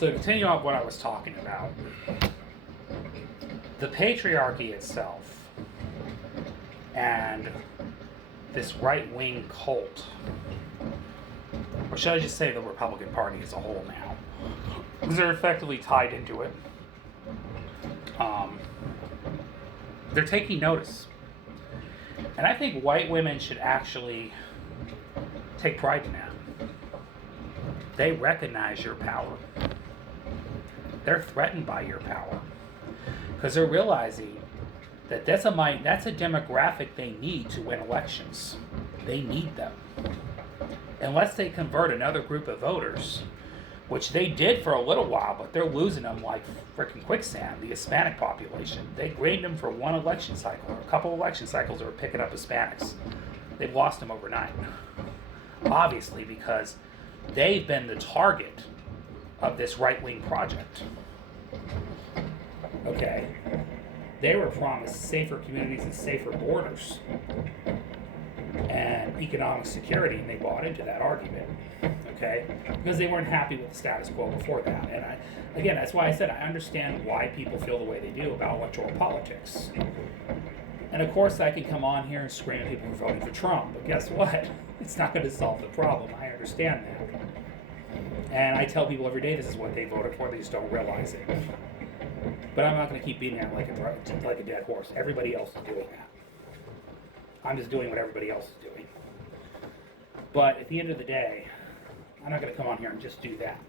So to continue on what I was talking about, the patriarchy itself and this right-wing cult, or should I just say the Republican Party as a whole now, because they're effectively tied into it. They're taking notice. And I think white women should actually take pride in that. They recognize your power. They're threatened by your power. Because they're realizing that that's a demographic they need to win elections. They need them. Unless they convert another group of voters, which they did for a little while, but they're losing them like freaking quicksand, the Hispanic population. They gained them for one election cycle, or a couple election cycles, they were picking up Hispanics. They've lost them overnight. Obviously, because they've been the target of this right-wing project. Okay. They were promised safer communities and safer borders and economic security, and they bought into that argument, okay? Because they weren't happy with the status quo before that. And again, that's why I said I understand why people feel the way they do about electoral politics. And of course, I can come on here and scream at people for voting for Trump, but guess what? It's not going to solve the problem. I understand that. And I tell people every day this is what they voted for, they just don't realize it. But I'm not going to keep beating it like a dead horse. Everybody else is doing that. I'm just doing what everybody else is doing. But at the end of the day, I'm not going to come on here and just do that.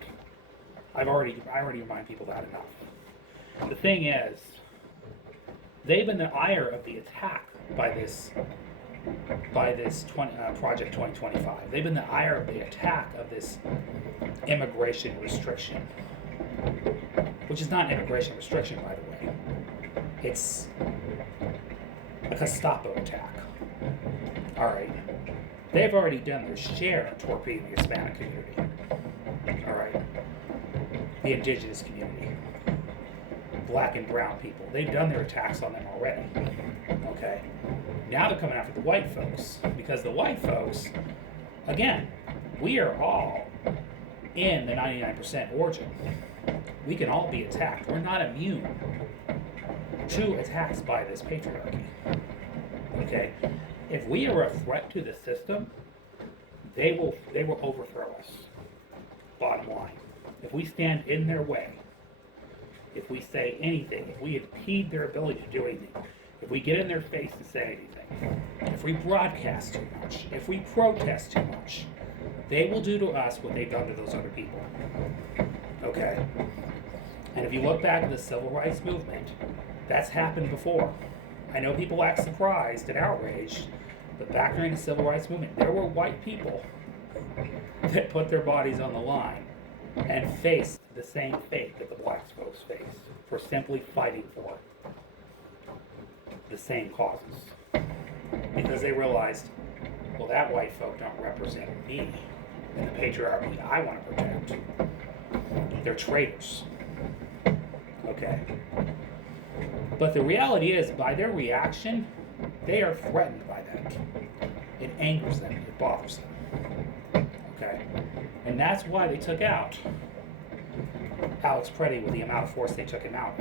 I already remind people that enough. The thing is, they've been the ire of the attack by this Project 2025. They've been the ire of the attack of this immigration restriction, which is not an immigration restriction, by the way. It's a Gestapo attack. All right. They've already done their share of torpedoing the Hispanic community. All right. The indigenous community. Black and brown people. They've done their attacks on them already. Okay. Now they're coming after the white folks. Because the white folks, again, we are all in the 99% origin. We can all be attacked. We're not immune to attacks by this patriarchy. Okay? If we are a threat to the system, they will overthrow us. Bottom line. If we stand in their way, if we say anything, if we impede their ability to do anything, if we get in their face and say anything, if we broadcast too much, if we protest too much, they will do to us what they've done to those other people. Okay? And if you look back at the civil rights movement, that's happened before. I know people act surprised and outraged, but back during the civil rights movement, there were white people that put their bodies on the line and faced the same fate that the black folks faced for simply fighting for the same causes. Because they realized, well, that white folk don't represent me and the patriarchy I want to protect. They're traitors. Okay. But the reality is, by their reaction, they are threatened by that. It angers them. It bothers them. Okay? And that's why they took out Alex Preddy with the amount of force they took him out.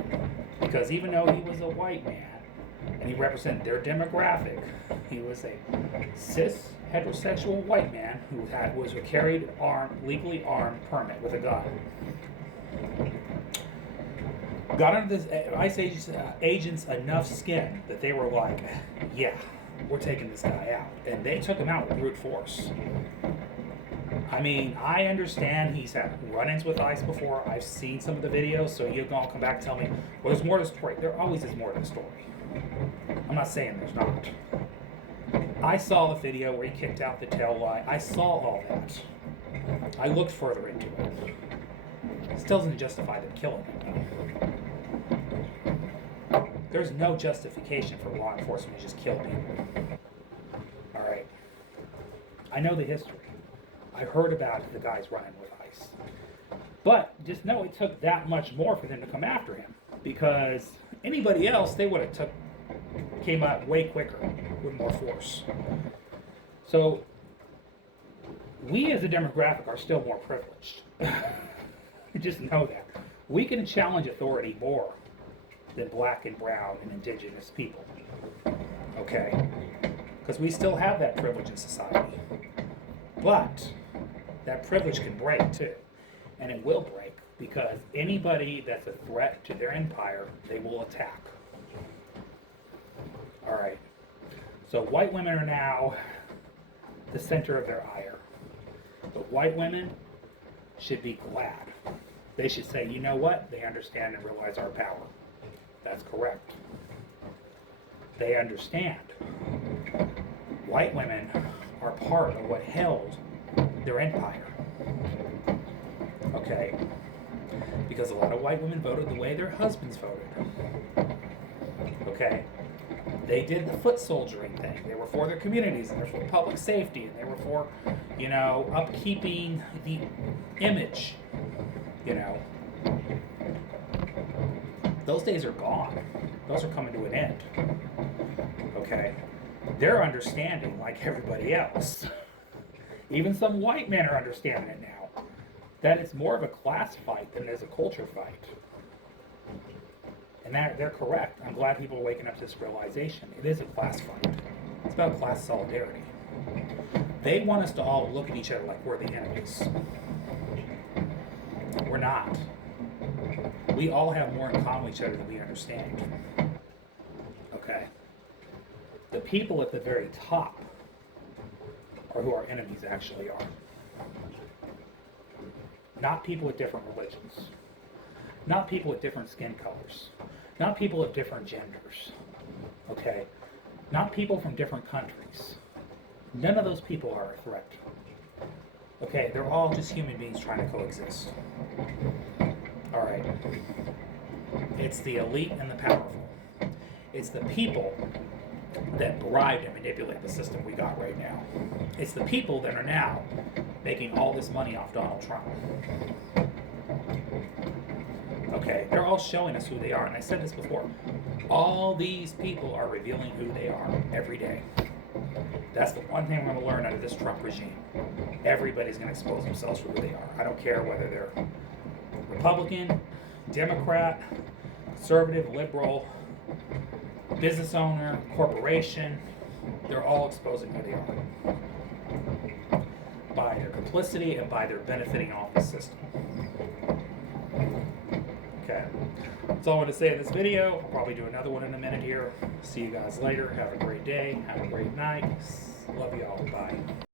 Because even though he was a white man, and he represented their demographic, he was a cis, heterosexual white man who was a carried legally armed permit with a gun. Got under this ICE agents enough skin that they were like, yeah, we're taking this guy out. And they took him out with brute force. I mean, I understand he's had run-ins with ICE before. I've seen some of the videos, so you can all come back and tell me, well, there's more to the story. There always is more to the story. I'm not saying there's not. I saw the video where he kicked out the tail light. I saw all that. I looked further into it. It still doesn't justify them killing him. There's no justification for law enforcement to just kill people. Alright. I know the history. I heard about the guys running with ICE. But just know it took that much more for them to come after him. Because anybody else, they would have came out way quicker with more force. So we as a demographic are still more privileged. Just know that. We can challenge authority more than black and brown and indigenous people. Okay? Because we still have that privilege in society. But that privilege can break too. And it will break because anybody that's a threat to their empire, they will attack. All right. So white women are now the center of their ire. But white women should be glad. They should say, you know what? They understand and realize our power. That's correct. They understand. White women are part of what held their empire. Okay? Because a lot of white women voted the way their husbands voted. Okay? They did the foot soldiering thing. They were for their communities, and they were for public safety, and they were for, upkeeping the image, Those days are gone. Those are coming to an end. Okay? They're understanding like everybody else. Even some white men are understanding it now. That it's more of a class fight than it is a culture fight. And they're correct. I'm glad people are waking up to this realization. It is a class fight. It's about class solidarity. They want us to all look at each other like we're the enemies. We're not. We all have more in common with each other than we understand. Okay? The people at the very top are who our enemies actually are. Not people with different religions. Not people with different skin colors. Not people of different genders. Okay? Not people from different countries. None of those people are a threat. Okay? They're all just human beings trying to coexist. Alright. It's the elite and the powerful. It's the people that bribed and manipulate the system we got right now. It's the people that are now making all this money off Donald Trump. Okay, they're all showing us who they are, and I said this before. All these people are revealing who they are every day. That's the one thing we're going to learn out of this Trump regime. Everybody's going to expose themselves for who they are. I don't care whether they're Republican, Democrat, conservative, liberal, business owner, corporation. They're all exposing who they are by their complicity and by their benefiting off the system. Okay, that's all I want to say in this video. I'll probably do another one in a minute here. See you guys later. Have a great day. Have a great night. Love you all. Bye.